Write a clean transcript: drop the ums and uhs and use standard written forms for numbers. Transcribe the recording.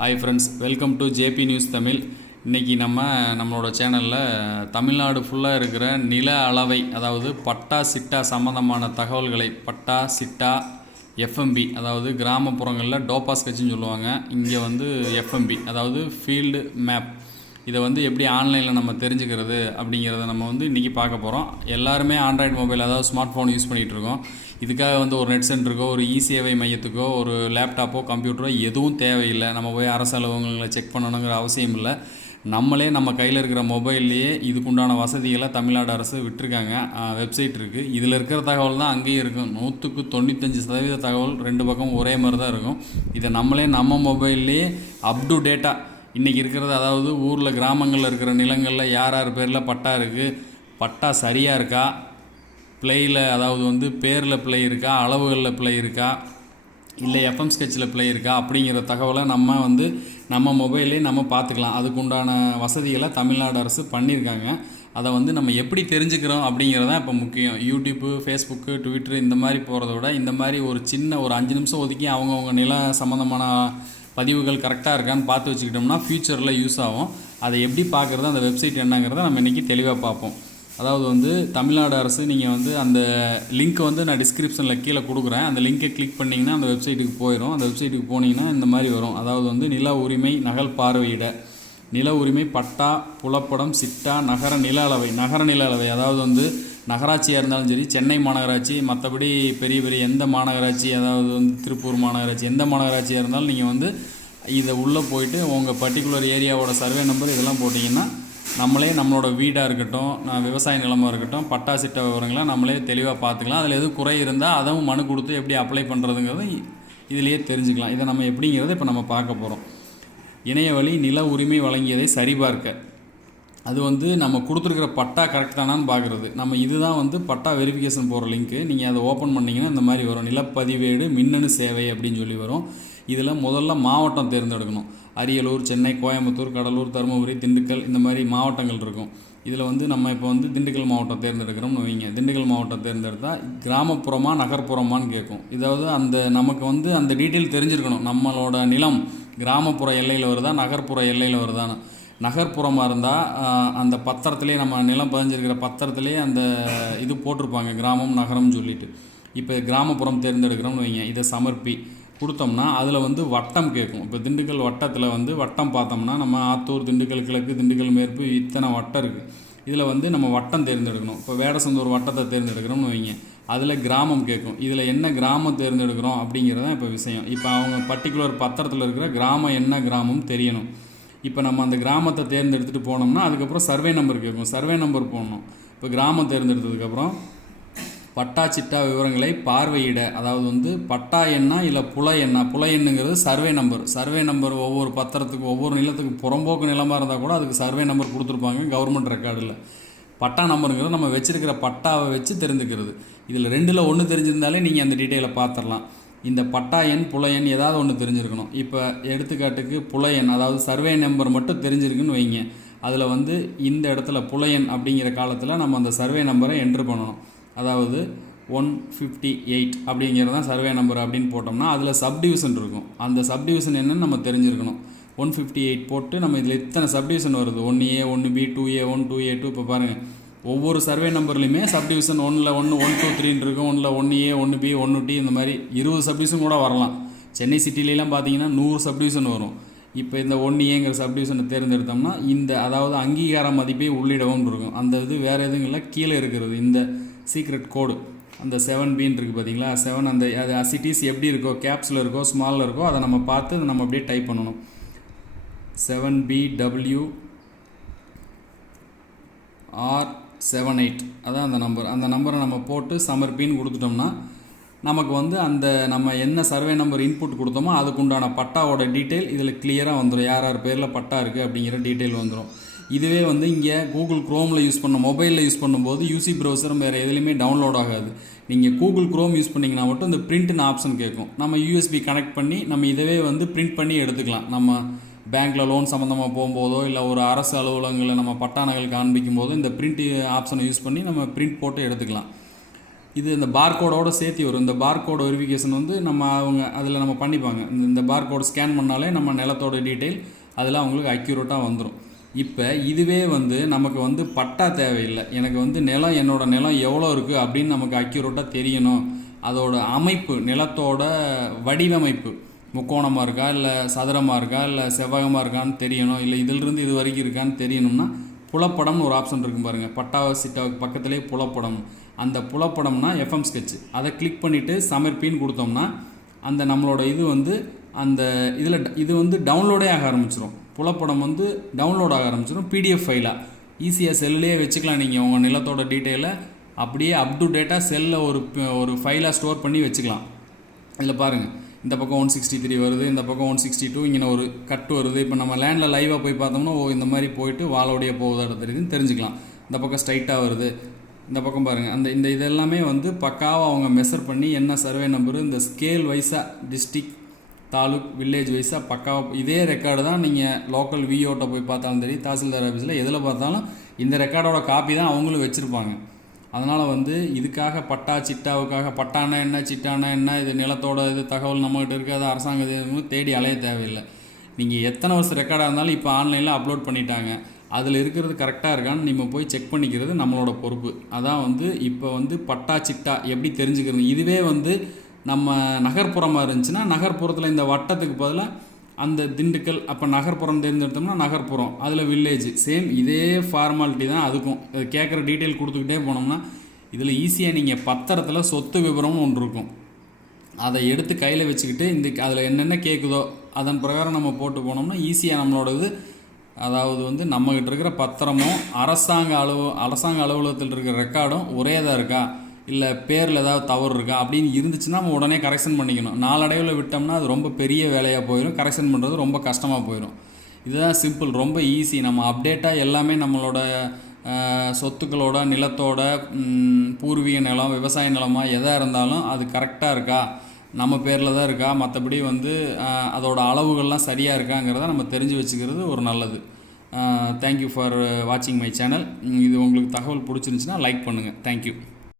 Hi friends, welcome to JP news Tamil. இன்றைக்கி நம்மளோட சேனலில் தமிழ்நாடு ஃபுல்லாக இருக்கிற நில அளவை, அதாவது பட்டா சிட்டா சம்மந்தமான தகவல்களை, பட்டா சிட்டா எஃப்எம்பி, அதாவது கிராமப்புறங்களில் டோபாஸ் கட்சின்னு சொல்லுவாங்க, இங்கே எஃப்எம்பி அதாவது ஃபீல்டு மேப், இதை எப்படி ஆன்லைனில் நம்ம தெரிஞ்சுக்கிறது அப்படிங்கிறத நம்ம இன்றைக்கி பார்க்க போகிறோம். எல்லாருமே ஆண்ட்ராய்டு மொபைல், அதாவது ஸ்மார்ட் ஃபோன் யூஸ் பண்ணிகிட்ருக்கோம். இதுக்காக ஒரு நெட் சென்டருக்கோ, ஒரு இசேவை மையத்துக்கோ, ஒரு லேப்டாப்போ, கம்ப்யூட்டரோ எதுவும் தேவையில்லை. நம்ம போய் அரசு அலுவலகங்களை செக் பண்ணணுங்கிற அவசியம் இல்லை. நம்மளே நம்ம கையில் இருக்கிற மொபைல்லையே இதுக்குண்டான வசதிகளை தமிழ்நாடு அரசு விட்டுருக்காங்க. வெப்சைட் இருக்குது. இதில் இருக்கிற தகவல் தான் அங்கேயும் இருக்கும். 100% தகவல் ரெண்டு பக்கம் ஒரே மாதிரி தான் இருக்கும். இதை நம்மளே நம்ம மொபைல்லையே அப் டு டேட்டா இன்றைக்கி இருக்கிறது, அதாவது ஊரில் கிராமங்களில் இருக்கிற நிலங்களில் யார் யார் பேரில் பட்டா இருக்குது, பட்டா சரியாக இருக்கா, பிளேயில் அதாவது பேரில் பிளே இருக்கா, அளவுகளில் பிளே இருக்கா, இல்லை எஃப்எம் ஸ்கெட்சில் பிளே இருக்கா அப்படிங்கிற தகவலை நம்ம மொபைல்லே நம்ம பார்த்துக்கலாம். அதுக்குண்டான வசதிகளை தமிழ்நாடு அரசு பண்ணியிருக்காங்க. அதை நம்ம எப்படி தெரிஞ்சுக்கிறோம் அப்படிங்கிறதான் இப்போ முக்கியம். யூடியூப்பு, ஃபேஸ்புக்கு, ட்விட்டரு இந்த மாதிரி போகிறத விட இந்த மாதிரி ஒரு சின்ன ஒரு 5 நிமிஷம் ஒதுக்கி அவங்கவுங்க நில சம்மந்தமான பதிவுகள் கரெக்டாக இருக்கான்னு பார்த்து வச்சுக்கிட்டோம்னா ஃப்யூச்சரில் யூஸ் ஆகும். அதை எப்படி பார்க்குறது, அந்த வெப்சைட் என்னங்கிறத நம்ம இன்றைக்கி தெளிவாக பார்ப்போம். அதாவது தமிழ்நாடு அரசு, நீங்கள் அந்த லிங்க் நான் டிஸ்கிரிப்ஷனில் கீழே கொடுக்குறேன். அந்த லிங்கை கிளிக் பண்ணிங்கன்னா அந்த வெப்சைட்டுக்கு போயிடும். அந்த வெப்சைட்டுக்கு போனீங்கன்னா இந்த மாதிரி வரும். அதாவது நில உரிமை நகல் பார்வையிட, நில உரிமை பட்டா புலப்படம் சிட்டா நகர நில அளவை. நகர நில அளவை அதாவது நகராட்சியாக இருந்தாலும் சரி, சென்னை மாநகராட்சி, மற்றபடி பெரிய பெரிய எந்த மாநகராட்சி, அதாவது திருப்பூர் மாநகராட்சி, எந்த மாநகராட்சியாக இருந்தாலும் நீங்கள் இதை உள்ளே போயிட்டு உங்கள் பர்டிகுலர் ஏரியாவோட சர்வே நம்பர் இதெல்லாம் போட்டிங்கன்னா நம்மளே நம்மளோட வீடாக இருக்கட்டும், விவசாய நிலமாக இருக்கட்டும், பட்டா சிட்ட விவரங்களை நம்மளே தெளிவாக பார்த்துக்கலாம். அதில் எதுவும் குறை இருந்தால் அதுவும் மனு கொடுத்து எப்படி அப்ளை பண்ணுறதுங்கிறது இதிலேயே தெரிஞ்சுக்கலாம். இதை நம்ம எப்படிங்கிறத இப்போ நம்ம பார்க்க போகிறோம். இணைய வழி நில உரிமை வழங்கியதை சரிபார்க்க, அது நம்ம கொடுத்துருக்கிற பட்டா கரெக்ட் தானான்னு பார்க்குறது. நம்ம இதுதான் பட்டா வெரிஃபிகேஷன் போகிற லிங்க்கு. நீங்கள் அதை ஓப்பன் பண்ணிங்கன்னா இந்த மாதிரி வரும். நிலப்பதிவேடு மின்னணு சேவை அப்படின்னு சொல்லி வரும். இதில் முதல்ல மாவட்டம் தேர்ந்தெடுக்கணும். அரியலூர், சென்னை, கோயம்புத்தூர், கடலூர், தருமபுரி, திண்டுக்கல், இந்த மாதிரி மாவட்டங்கள் இருக்கும். இதில் நம்ம இப்போ திண்டுக்கல் மாவட்டம் தேர்ந்தெடுக்கிறோம்னு வைங்க. திண்டுக்கல் மாவட்டம் தேர்ந்தெடுத்தால் கிராமப்புறமா நகர்ப்புறமானு கேட்கும். இதாவது நமக்கு அந்த டீட்டெயில் தெரிஞ்சிருக்கணும். நம்மளோட நிலம் கிராமப்புற எல்லையில் வருதா, நகர்ப்புற எல்லையில் வருதான்னு. நகர்ப்புறமாக இருந்தால் அந்த பத்திரத்துலேயே, நம்ம நிலம் பதிஞ்சிருக்கிற பத்திரத்துலேயே அந்த இது போட்டிருப்பாங்க, கிராமம் நகரம்னு சொல்லிட்டு. இப்போ கிராமப்புறம் தேர்ந்தெடுக்கிறோம்னு வைங்க. இதை சமர்ப்பி கொடுத்தோம்னா அதில் வட்டம் கேட்கும். இப்போ திண்டுக்கல் வட்டத்தில் வட்டம் பார்த்தோம்னா நம்ம ஆத்தூர், திண்டுக்கல் கிழக்கு, திண்டுக்கல் மேற்கு, இத்தனை வட்டம் இருக்குது. இதில் நம்ம வட்டம் தேர்ந்தெடுக்கணும். இப்போ வேடசந்தூர் வட்டத்தை தேர்ந்தெடுக்கிறோம்னு வைங்க. அதில் கிராமம் கேட்கும். இதில் என்ன கிராமம் தேர்ந்தெடுக்கிறோம் அப்படிங்கிறதான் இப்போ விஷயம். இப்போ அவங்க பர்டிகுலர் பத்திரத்தில் இருக்கிற கிராமம் என்ன கிராமம் தெரியணும். இப்போ நம்ம அந்த கிராமத்தை தேர்ந்தெடுத்துட்டு போனோம்னா அதுக்கப்புறம் சர்வே நம்பர் கேட்கும். சர்வே நம்பர் போடணும். இப்போ கிராமம் தேர்ந்தெடுத்ததுக்கப்புறம் பட்டா சிட்டா விவரங்களை பார்வையிட, அதாவது பட்டா எண்ணா இல்லை புல எண்ணா. புல எண்ணுங்கிறது சர்வே நம்பர். சர்வே நம்பர் ஒவ்வொரு பத்திரத்துக்கும், ஒவ்வொரு நிலத்துக்கும் புறம்போக்கு நிலமாக இருந்தால் கூட அதுக்கு சர்வே நம்பர் கொடுத்துருப்பாங்க கவர்மெண்ட் ரெக்கார்டில். பட்டா நம்பருங்கிறது நம்ம வச்சுருக்கிற பட்டாவை வச்சு தெரிஞ்சுக்கிறது. இதில் 2ல் 1 தெரிஞ்சிருந்தாலே நீங்கள் அந்த டீட்டெயிலை பார்த்துடலாம். இந்த பட்டா எண், புல எண் ஏதாவது ஒன்று தெரிஞ்சிருக்கணும். இப்போ எடுத்துக்காட்டுக்கு புல எண், அதாவது சர்வே நம்பர் மட்டும் தெரிஞ்சிருக்குன்னு வைங்க. அதில் இந்த இடத்துல புல எண் அப்படிங்கிற காலத்தில் நம்ம அந்த சர்வே நம்பரை என்ட்ரு பண்ணணும். அதாவது 158 அப்படிங்கிறது தான் சர்வே நம்பர் அப்படின்னு போட்டோம்னா அதில் சப்டிவிஷன் இருக்கும். அந்த சப்டிவிஷன் என்னன்னு நம்ம தெரிஞ்சிருக்கணும். 158 போட்டு நம்ம இதில் இத்தனை சப்டிவிஷன் வருது, 1A, 1B, 2A, 1, 2A, 2. இப்போ பாருங்கள், ஒவ்வொரு சர்வே நம்பர்லையுமே சப்டிவிஷன் 1ல் 1, 1, 2, 3 இருக்கும். 1ல் 1A, 1B, 1T, இந்த மாதிரி 20 சப்டிவிஷன் கூட வரலாம். சென்னை சிட்டிலலாம் பார்த்தீங்கன்னா 100 சப்டிவிஷன் வரும். இப்போ இந்த 1Aங்கிற சப்டிவிஷனை தேர்ந்தெடுத்தோம்னா அதாவது அங்கீகார மதிப்பை உள்ளிடவும் இருக்கும். அந்த இது வேறு எதுவும் இல்லை, கீழே இருக்கிறது இந்த சீக்ரெட் கோடு, அந்த 7Bன்னு இருக்குது பார்த்தீங்களா. 7 அந்த அது சிட்டிஸ் எப்படி இருக்கோ, கேப்ஸில் இருக்கோ, ஸ்மாலில் இருக்கோ, அதை நம்ம பார்த்து நம்ம அப்படியே டைப் பண்ணணும். 7BW R78 அதான் அந்த நம்பர். அந்த நம்பரை நம்ம போட்டு சமர்ப்பின்னு கொடுத்துட்டோம்னா நமக்கு அந்த நம்ம என்ன சர்வே நம்பர் இன்புட் கொடுத்தோமோ அதுக்குண்டான பட்டாவோட டீட்டெயில் இதில் கிளியராக வந்துடும். யார் யார் பேரில் பட்டா இருக்குது அப்படிங்கிற டீட்டெயில் வந்துடும். இதுவே இங்கே கூகுள் க்ரோமில் யூஸ் பண்ண, மொபைலில் யூஸ் பண்ணும்போது யூசி ப்ரௌசர் வேறு எதுலேயுமே டவுன்லோட் ஆகாது. நீங்கள் கூகுள் க்ரோம் யூஸ் பண்ணிங்கன்னா மட்டும் இந்த பிரிண்ட்னு ஆப்ஷன் கேட்கும். நம்ம யூஎஸ்பி கனெக்ட் பண்ணி நம்ம இதவே பிரிண்ட் பண்ணி எடுத்துக்கலாம். நம்ம பேங்க்கில் லோன் சம்மந்தமாக போகும்போதோ இல்லை ஒரு அரசு அலுவலகங்களில் நம்ம பட்டா நகல் காண்பிக்கும் போதோ இந்த பிரிண்ட் ஆப்ஷனை யூஸ் பண்ணி நம்ம பிரிண்ட் போட்டு எடுத்துக்கலாம். இது இந்த பார்கோடோட சேர்த்து வரும். இந்த பார்கோட் வெரிஃபிகேஷன் வந்து அவங்க அதில் நம்ம பண்ணிப்பாங்க. இந்த பார்கோட் ஸ்கேன் பண்ணாலே நம்ம நிலத்தோட டீட்டெயில் அதில் அவங்களுக்கு அக்யூரேட்டாக வந்துடும். இப்போ இதுவே வந்து நமக்கு வந்து பட்டா தேவையில்லை. எனக்கு வந்து என்னோடய நிலம் எவ்வளோ இருக்குது அப்படின்னு நமக்கு அக்யூரேட்டாக தெரியணும். அதோட அமைப்பு, நிலத்தோட வடிவமைப்பு முக்கோணமாக இருக்கா இல்லை சதுரமாக இருக்கா இல்லை செவ்வகமாக இருக்கான்னு தெரியணும், இல்லை இதிலிருந்து இது வரைக்கும் இருக்கான்னு தெரியணும்னா புலப்படம்னு ஒரு ஆப்ஷன் இருக்கும் பாருங்கள். பட்டா சிட்டாவுக்கு பக்கத்துலேயே புலப்படம். அந்த புலப்படம்னா எஃப்எம் ஸ்கெட்ச். அதை கிளிக் பண்ணிவிட்டு சமர்ப்பின்னு கொடுத்தோம்னா அந்த நம்மளோட இது வந்து அந்த இது வந்து டவுன்லோடே ஆக ஆரம்பிச்சிடும். புலப்படம் வந்து டவுன்லோட் ஆக ஆரம்பிச்சிடும் பிடிஎஃப் ஃபைலாக. ஈஸியாக செல்லையே வச்சுக்கலாம். நீங்கள் உங்கள் நிலத்தோட டீட்டெயிலை அப்படியே அப் டு டேட்டாக செல்லில் ஒரு ஃபைலாக ஸ்டோர் பண்ணி வச்சுக்கலாம். இதில் பாருங்கள், இந்த பக்கம் 163 வருது, இந்த பக்கம் 162, இங்கே ஒரு கட் வருது. இப்போ நம்ம லேண்டில் லைவாக போய் பார்த்தோம்னா இந்த மாதிரி போயிட்டு வாழோடைய போகுதா தெரியுதுன்னு தெரிஞ்சுக்கலாம். இந்த பக்கம் ஸ்ட்ரைட்டாக வருது, இந்த பக்கம் பாருங்கள். இந்த இதெல்லாமே வந்து பக்காவாக அவங்க மெஷர் பண்ணி என்ன சர்வே நம்பரு, இந்த ஸ்கேல் வைஸாக டிஸ்ட்ரிக், தாலுக், வில்லேஜ் வைஸாக பக்காவாக இதே ரெக்கார்டு தான் நீங்கள் லோக்கல் விஓட்ட போய் பார்த்தாலும் தெரியும், தாசில்தார் ஆஃபீஸில் எதில் பார்த்தாலும் இந்த ரெக்கார்டோட காப்பி தான் அவங்களும் வச்சுருப்பாங்க. அதனால் வந்து இதுக்காக பட்டா சிட்டாவுக்காக பட்டானா என்ன சிட்டானா என்ன, இது நிலத்தோட இது தகவல் நம்மகிட்ட இருக்காது, அரசாங்க இது தேடி அலைய தேவையில்லை. நீங்கள் எத்தனை வருஷம் ரெக்கார்டாக இருந்தாலும் இப்போ ஆன்லைனில் அப்லோட் பண்ணிட்டாங்க. அதில் இருக்கிறது கரெக்டாக இருக்கான்னு நம்ம போய் செக் பண்ணிக்கிறது நம்மளோட பொறுப்பு. அதான் வந்து இப்போ வந்து பட்டா சிட்டா எப்படி தெரிஞ்சுக்கிறது. இதுவே வந்து நம்ம நகர்ப்புறமாக இருந்துச்சுன்னா நகர்ப்புறத்தில் இந்த வட்டத்துக்கு பதிலாக அந்த திண்டுக்கல், அப்போ நகர்ப்புறம் தேர்ந்தெடுத்தோம்னா நகர்ப்புறம், அதில் வில்லேஜ், சேம் இதே ஃபார்மாலிட்டி தான் அதுக்கும். அது கேட்குற டீட்டெயில் கொடுத்துக்கிட்டே போனோம்னா இதில் ஈஸியாக நீங்கள் பத்திரத்தில் சொத்து விவரம்னு ஒன்று இருக்கும். அதை எடுத்து கையில் வச்சுக்கிட்டு அதில் என்னென்ன கேட்குதோ அதன் பிரகாரம் நம்ம போட்டு போனோம்னா ஈஸியாக நம்மளோட இது, அதாவது வந்து நம்மகிட்ட இருக்கிற பத்திரமும் அரசாங்க அலுவலகத்தில் இருக்கிற ரெக்கார்டும் ஒரே தான் இருக்கா, இல்லை பேரில் ஏதாவது தவறு இருக்கா அப்படின்னு இருந்துச்சுன்னா நம்ம உடனே கரெக்ஷன் பண்ணிக்கணும். நாளடைவில் விட்டோம்னா அது ரொம்ப பெரிய வேலையாக போயிடும். கரெக்ஷன் பண்ணுறது ரொம்ப கஷ்டமாக போயிடும். இதுதான் சிம்பிள், ரொம்ப ஈஸி. நம்ம அப்டேட்டாக எல்லாமே நம்மளோட சொத்துக்களோட, நிலத்தோட, பூர்வீக நிலம், விவசாய நிலமாக எதாக இருந்தாலும் அது கரெக்டாக இருக்கா, நம்ம பேரில் தான் இருக்கா, மற்றபடி வந்து அதோட அளவுகள்லாம் சரியாக இருக்காங்கிறத நம்ம தெரிஞ்சு வச்சுக்கிறது ஒரு நல்லது. தேங்க்யூ ஃபார் வாட்சிங் மை சேனல். இது உங்களுக்கு தகவல் பிடிச்சிருந்துச்சுன்னா லைக் பண்ணுங்கள். தேங்க்யூ.